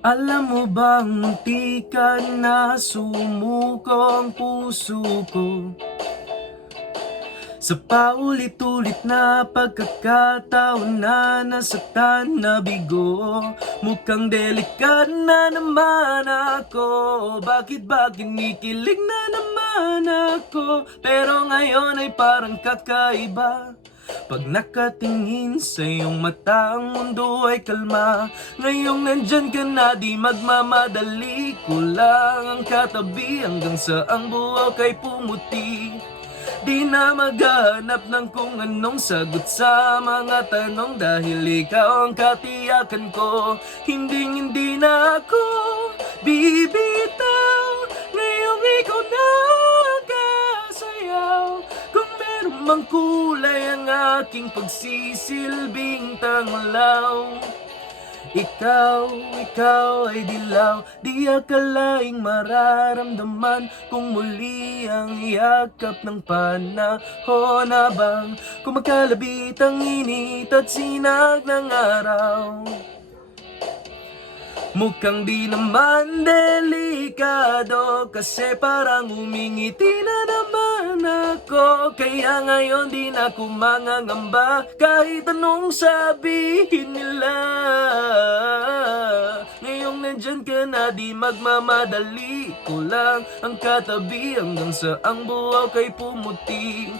Alam mo bang munti ka na sumuko ang puso ko sa paulit-ulit na pagkakataon na nasaktan na bigo. Mukhang delikad na naman ako. Bakit ba kinikilig na naman ako? Pero ngayon ay parang kakaiba. Pag nakatingin sa iyong mata, ang mundo ay kalma. Ngayong nandyan ka na, di magmamadali. Kulang ang katabi hanggang sa ang buhok ay pumuti. Di na maghahanap ng kung anong sagot sa mga tanong, dahil ikaw ang katiyakan ko. Hindi na ako bibitaw. Ngayong ikaw na ang kasayaw. Kung meron mang kulay ang aking pagsisilbing tanglaw. Ikaw ay dilaw. Di akalaing mararamdaman kung muli ang yakap ng panahon, habang kumakalabit ang init at sinag ng araw. Mukhang di naman delikado, kasi parang umingiti na naman ako. Kaya ngayon di na ako mangangamba, kahit anong sabihin nila. Ngayong nandyan ka na, di magmamadali. Kulang ang katabi hanggang sa ang buhok ay pumuti.